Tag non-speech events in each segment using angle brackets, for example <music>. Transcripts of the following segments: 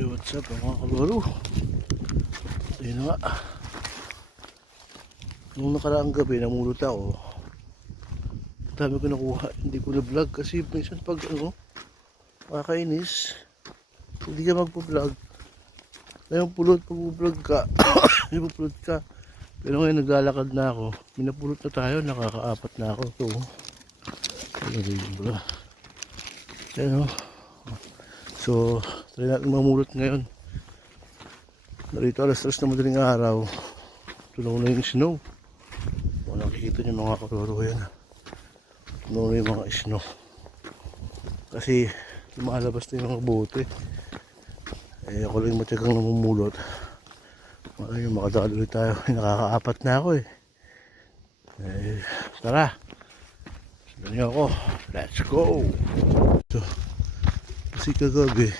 Hey, what's up mga kaloro? Ayun na nga. Nung nakaraang gabi, namulot ako. Dami ko nakuha. Hindi ko na vlog kasi minsan pag ano, makakainis, hindi ka magpo-vlog. Ngayon pulot, pag-vlog ka, <coughs> hindi pulot ka. Pero ngayon naglalakad na ako. Minapulot na tayo, nakakaapat na ako. Oh. Ano rin ba? Yan o. So, try natin mamulot ngayon. Narito alas 3 na madaling araw. Tulong na yung snow. Kung nakikita niyo mga karoro yan. Tulong na yung mga snow. Kasi lumalabas na yung mga bote. Eh ako lang matyagang namumulot. Wala yung makadaloy tayo. <laughs> Nakakaapat na ako eh. Eh, tara. Sundan niyo ako. Let's go. So, kasi kagabi,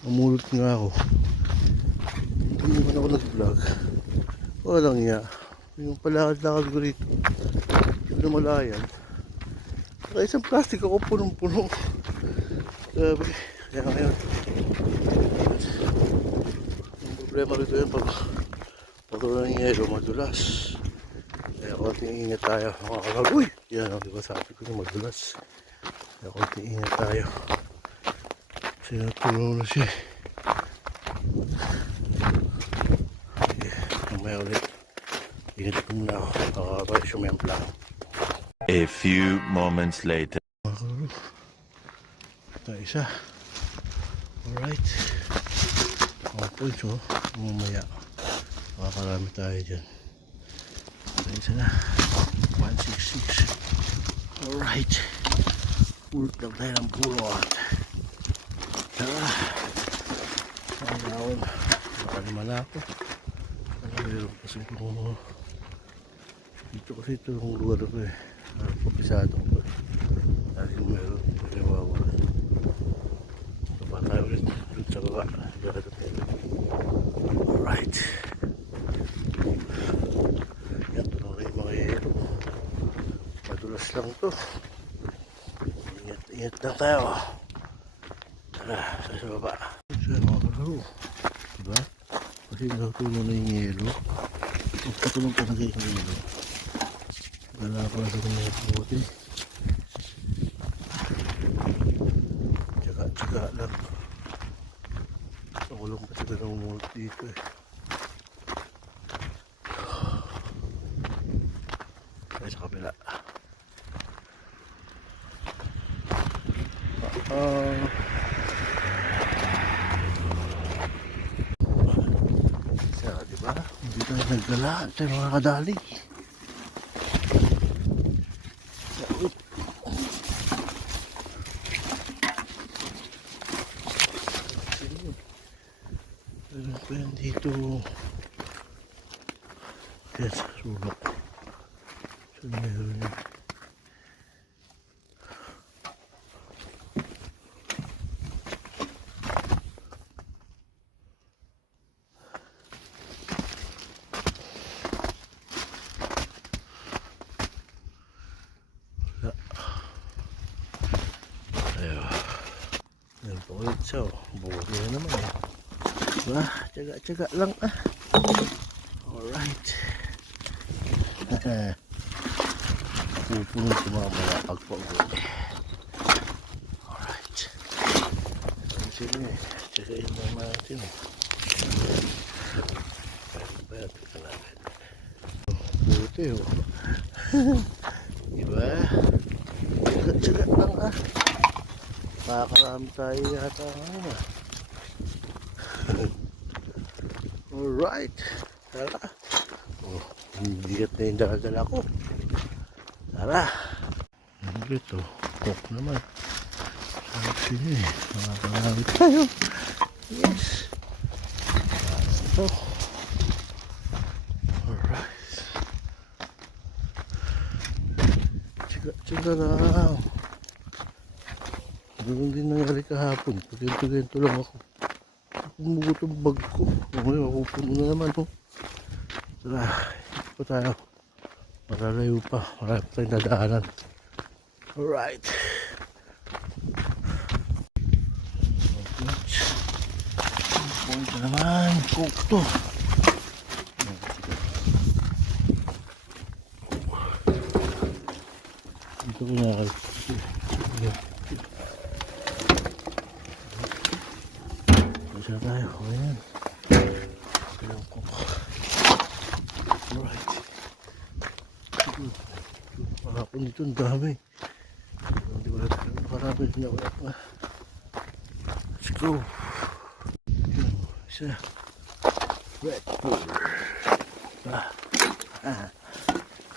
mamulot nga ako. Hindi naman ako nag-vlog. Walang iya. Yung palakad-lakad ko rito. Lumalayan. Saka isang plastic ako punong-puno. Grabe. Kaya ngayon. Ang problema rito yan pag pagkaroon ng yelo, madulas. Kaya konting ingat tayo. Mga kakag, uy! Yan, oh, di ba sabi ko na madulas. Kaya konting ingat tayo. Kasi natulong na siya. Mamaya ulit. Ingat ko muna ako. Nakakabay sumempla. A few moments later. Ito isa. Alright. Mga points oh. Mamaya. Makakarami tayo dyan. Ito isa na. 166. Alright. Pulot lang tayo ng pulot. Tara. Ang naon. Nakalima na ako. Meron kasi kung dito kasi ito yung lugar ko eh. Pabisado ko. Dahil meron pagkawawa. Baba tayo ulit. Ulit sa baba. Alright. Yan, na yung mga hero. Madulas lang to. Ingat, ingat lang tayo. Tara, sa baba. Sa mga kalaro. Diba? Kasi natulong na yung yelo. Magkatulong talaga yung yelo. Wala ko na sa mga puti. Tsaga-tsaga lang. Ang ulong kasi ka namumulot dito eh. Ay, sa kabila. Ah. Siya, di tayo nagdala sa mga kadali. Meron pa yan dito. Yan sa sulok. Saan meron yan? Ulit oh. Buti na naman eh. Diba? Tsaga-tsaga lang ah. Alright. <laughs> Pupuno ko mamaya pagpagod. Alright. Sige. Tsagain lang natin eh. Bayad ka natin. Buti oh. <laughs> diba? Tsaga-tsaga lang ah. Makakarami tayo yata. Alright. Tara. Oh, bigat na yung daladala ko. Tara. Ang ito. Cook naman. Sarap sila eh. Makakarami tayo. Yes. Ito. Alright. Tsaga lang. Ganun din nangyari kahapon. Pagkinto-kinto lang ako. Umugot ang bag ko. Ngayon, mapupuno na naman. Oh. Tara, ikot pa tayo. Maralayo pa. Marami pa tayong dadaanan. Alright. ito naman. Coke to. Dito ko nakakalimutan. Masya tayo. Ayan. Ayan ko. Alright. Parapon dito. Ang dami. Hindi ko natin parapon. Hindi ko natin. Let's go. Ayan. Isa. Red Bull. Ah. Ah.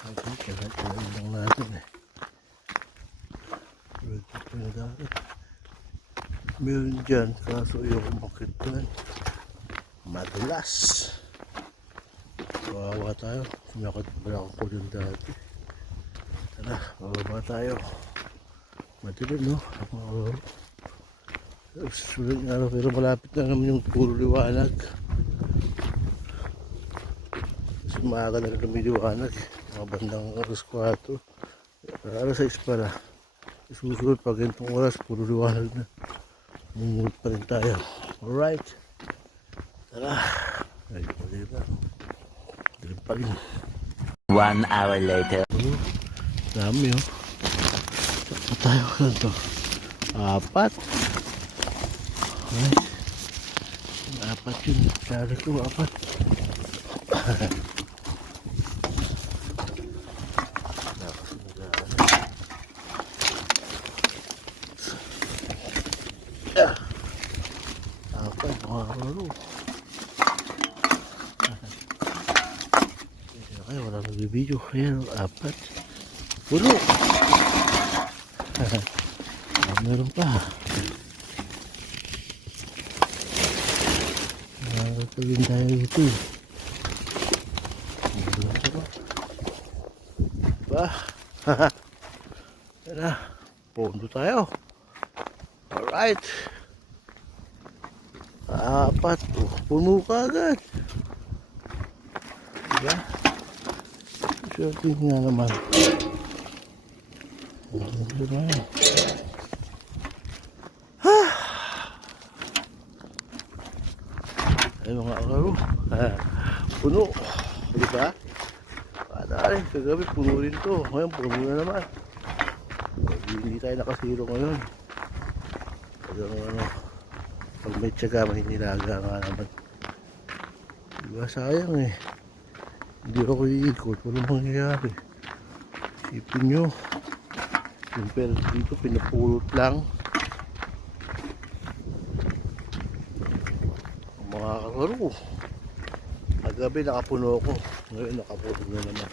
Okay, kailangan lang natin eh. Red Bull na dapat. Meron dyan, kaso dyan. Madulas. Kawawa tayo. Sumakot pala ako dyan dati. Tara, bababa tayo. Madilim, no? Oo. Susunod nga pero malapit na naman yung puro liwanag. Kasi maaga na lumiliwanag. Mga bandang alas 4. Alas 6 pala. Susunod pag ganitong oras, puro liwanag na. Mungut pa rin tayo. Alright. Tara. Ay, pwede ba? Dilim. One hour later. Oh, dami oh. Saan tayo na to? Apat. Alright. Apat yun. Kari ko apat. Gana. <laughs> Ah. Apat mga kalaro. Ay, wala nagbibideo. Ayan, apat. Puno. ah, meron pa. Nakakatawin tayo dito. eh. Meron pa ba? Ba? <laughs> Tara. Pondo tayo. Alright. Apat. Oh, puno ka agad. Diba? Swerte nga naman. Ano ba yan? Ay mga kalaro. <laughs> Ah, puno. Di ba? Padari, kagabi puno rin to. Ngayon puno na naman. Hindi tayo nakasiro ngayon. Pag ano, ano, pag may tiyaga, may nilaga nga naman. Di ba sayang eh. Hindi ako iikot. Walang mangyayari. Isipin nyo. Yung pera dito, pinapulot lang. Ang mga kalaro. Kagabi nakapuno ako. Ngayon nakapuno na naman.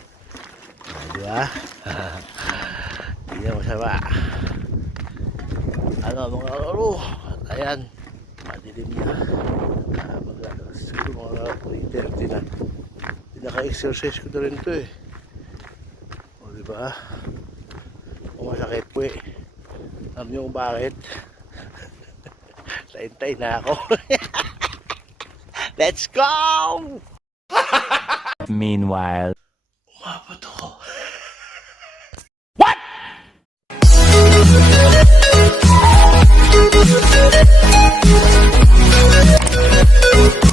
Ah, Di <laughs> ba? Hindi na masama. Ano mga kalaro? At ayan. Madilim na. Ah, mag- siguro mga 3.30 na naka-exercise ko na rin to eh o diba kumasakit po eh alam nyo kung bakit <laughs> Naintay na ako. <laughs> Let's go! <laughs> Meanwhile, umabot ako. What? What?